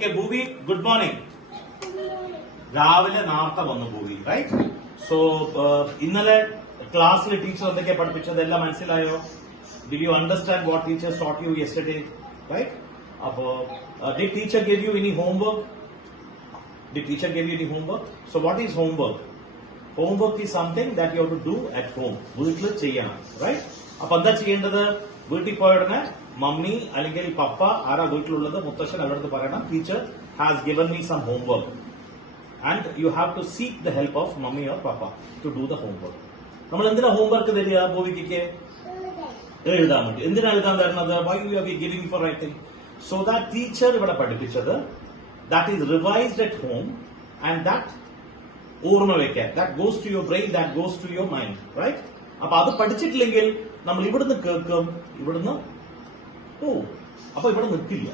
Okay, Bhuvi, good morning. രാവിലെ നേരത്തെ വന്നു Bhuvi, right? So, ഇന്നലെ ക്ലാസ്സിൽ ടീച്ചർ എന്തൊക്കെ പഠിപ്പിച്ചതെല്ലാം മനസ്സിലായോ? Did you understand what teachers taught you yesterday? Right? അപ്പോ did teacher give you any homework? Did teacher give you any homework? So what is homework? Homework is something that you have to do at home. വീട്ടിൽ ചെയ്യണം, right? അപ്പൊ എന്താ ചെയ്യേണ്ടത്? വീട്ടിൽ പോയുടനെ മമ്മി അല്ലെങ്കിൽ പപ്പ ആരാ വീട്ടിലുള്ളത് മുത്തശ്ശൻ അവരുടെ പറയണം teacher has given me some homework and you have to seek the help of mummy or papa to do the homework. നമ്മൾ എന്തിനാ ഹോംവർക്ക് തരിക ഭൂവിക്ക്? എഴുതാൻ വേണ്ടി. എന്തിനാ എഴുതാൻ തരുന്നത്? Why you are giving for writing? So that teacher ഇവിടെ പഠിപ്പിച്ചത് that is revised at home and that ഓർമ്മ വെക്കാൻ that goes to your brain, that goes to your mind, right? അപ്പൊ അത് പഠിച്ചിട്ടില്ലെങ്കിൽ നമ്മൾ ഇവിടുന്ന് കേൾക്കും, ഇവിടുന്ന് അപ്പൊ ഇവിടെ നിൽക്കില്ല,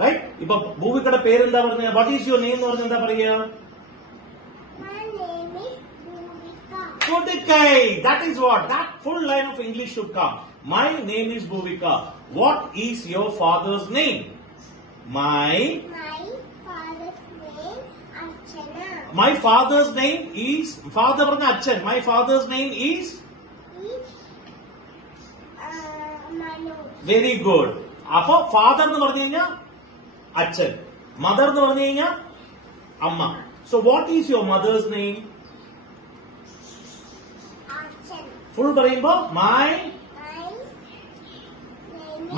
റൈറ്റ്? ഇപ്പൊ ഭൂവിക്കടെ പേരെന്താ പറഞ്ഞ? വാട്ട് ഈസ് യുവർ നെയിം എന്ന് പറഞ്ഞ എന്താ പറയാ? That is what that full line of English should come. My name is Bhuvika. What is your father's name? My father's name Archana. My father's name is father പറഞ്ഞ അച്ഛൻ. My father's name is Manu. Very good. അപ്പൊ ഫാദർ എന്ന് പറഞ്ഞു കഴിഞ്ഞാൽ അച്ഛൻ, മദർ എന്ന് പറഞ്ഞു കഴിഞ്ഞാൽ അമ്മ. So what is your mother's name? Full പറയുമ്പോ മൈ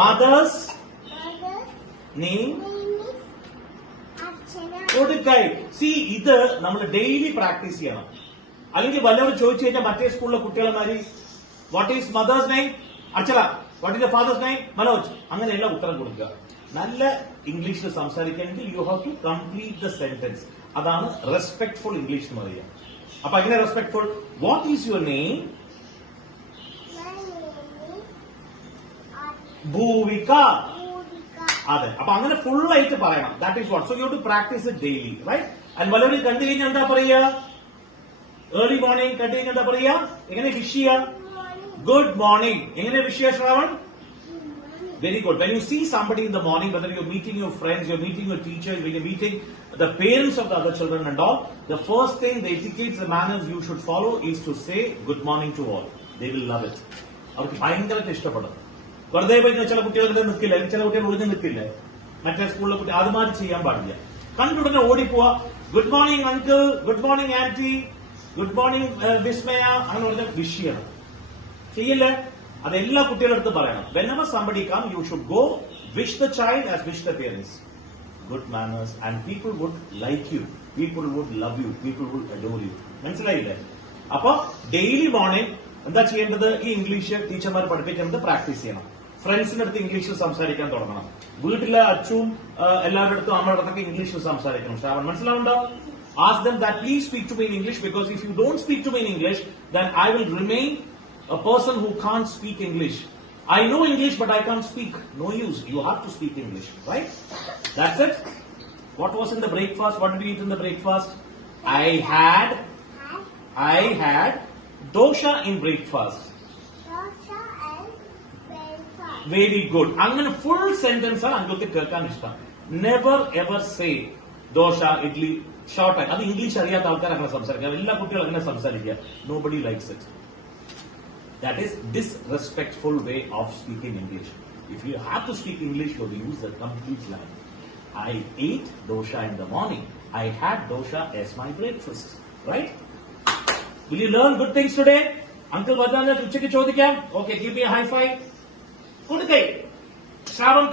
മദേഴ്സ് നെയിം കൊടുക്കായി. സി ഇത് നമ്മൾ ഡെയിലി പ്രാക്ടീസ് ചെയ്യണം. അല്ലെങ്കിൽ വല്ലവരും ചോദിച്ചു കഴിഞ്ഞാൽ മറ്റേ സ്കൂളിലെ കുട്ടികളെമാരി what is mother's name? Archana. What is father's name? Manoj. അങ്ങനെയല്ല ഉത്തരം കൊടുക്കുക. നല്ല ഇംഗ്ലീഷിൽ സംസാരിക്കണമെങ്കിൽ you have to complete the sentence. അതാണ് റെസ്പെക്ട്ഫുൾ ഇംഗ്ലീഷ് എന്ന് പറയുക. അപ്പൊ എങ്ങനെ respectful? What is your name? Bhuvika. അതെ. അപ്പൊ അങ്ങനെ ഫുൾ ആയിട്ട് പറയണം. That is what. So you have to practise it daily, right? And വല്ലവരും കണ്ടു കഴിഞ്ഞാൽ എന്താ പറയുക? ഏർലി മോർണിംഗ് കണ്ടു കഴിഞ്ഞാൽ എന്താ പറയുക? എങ്ങനെ വിഷ് ചെയ്യാം? Good morning. എങ്ങനെ വിഷ് ചെയ്യാം Shravan? Very good. When you see somebody in the morning, whether you're meeting your friends, you're meeting your teacher, when you're meeting the parents of the other children and all, the first thing, the etiquettes, the manners you should follow is to say good morning to all. They will love it. അവർക്ക് ഭയങ്കരമായിട്ട് ഇഷ്ടപ്പെടും. വെറുതെ പോയി ചില കുട്ടികളുടെ നിൽക്കില്ല, ചില കുട്ടികൾ ഒളിഞ്ഞു നിൽക്കില്ല. മറ്റേ സ്കൂളിലെ കുട്ടി അതുമാതിരി ചെയ്യാൻ പാടില്ല. കണ്ടുടനെ ഓടിപ്പോവാ. Good morning uncle, good morning aunty, good morning Vismaya, അങ്ങനെ പറഞ്ഞാൽ വിഷ് ചെയ്യണം. ചെയ്യില്ല. അത് എല്ലാ കുട്ടികളുടെ അടുത്ത് പറയണം. Whenever somebody come, you should go wish the child as wish the parents. Good manners and people would like you. People would love you. People would adore you. മനസ്സിലായില്ലേ? അപ്പൊ ഡെയിലി മോർണിംഗ് എന്താ ചെയ്യേണ്ടത്? ഈ ഇംഗ്ലീഷ് ടീച്ചർമാർ പഠിപ്പിക്കുന്നത് പ്രാക്ടീസ് ചെയ്യണം. ഫ്രണ്ട്സിന്റെ അടുത്ത് ഇംഗ്ലീഷിൽ സംസാരിക്കാൻ തുടങ്ങണം. വീട്ടിലെ അച്ഛനും എല്ലാവരുടെ അടുത്തും അമ്മയുടെ അടുത്തൊക്കെ ഇംഗ്ലീഷിൽ സംസാരിക്കണം. ശ്രാവൺ മനസ്സിലാവുണ്ടോ? Ask them that please speak to me in English, because if you don't speak to me in English, then I will remain a person who can't speak English. I know English, but I can't speak. No use. You have to speak English, right? That's it. What was in the breakfast? What did we eat in the breakfast? I had dosha in breakfast. Dosha and breakfast. Very good. അങ്ങനെ full sentence ആണ് അങ്കിൾക്ക് കേൾക്കാൻ ഇഷ്ടം. Never ever say dosha, idli, short time. അത് ഇംഗ്ലീഷ് അറിയാത്ത ആൾക്കാർ അങ്ങനെ സംസാരിക്കുക. എല്ലാ കുട്ടികളും അങ്ങനെ സംസാരിക്കുക. Nobody likes it. That is disrespectful way of speaking English. If you have to speak English, you have to use the complete line. I ate dosha in the morning. I had dosha as my breakfast. Right? Will you learn good things today? Uncle Vadana, uchekku chodikam. Okay, give me a high five. Good day. Shravan.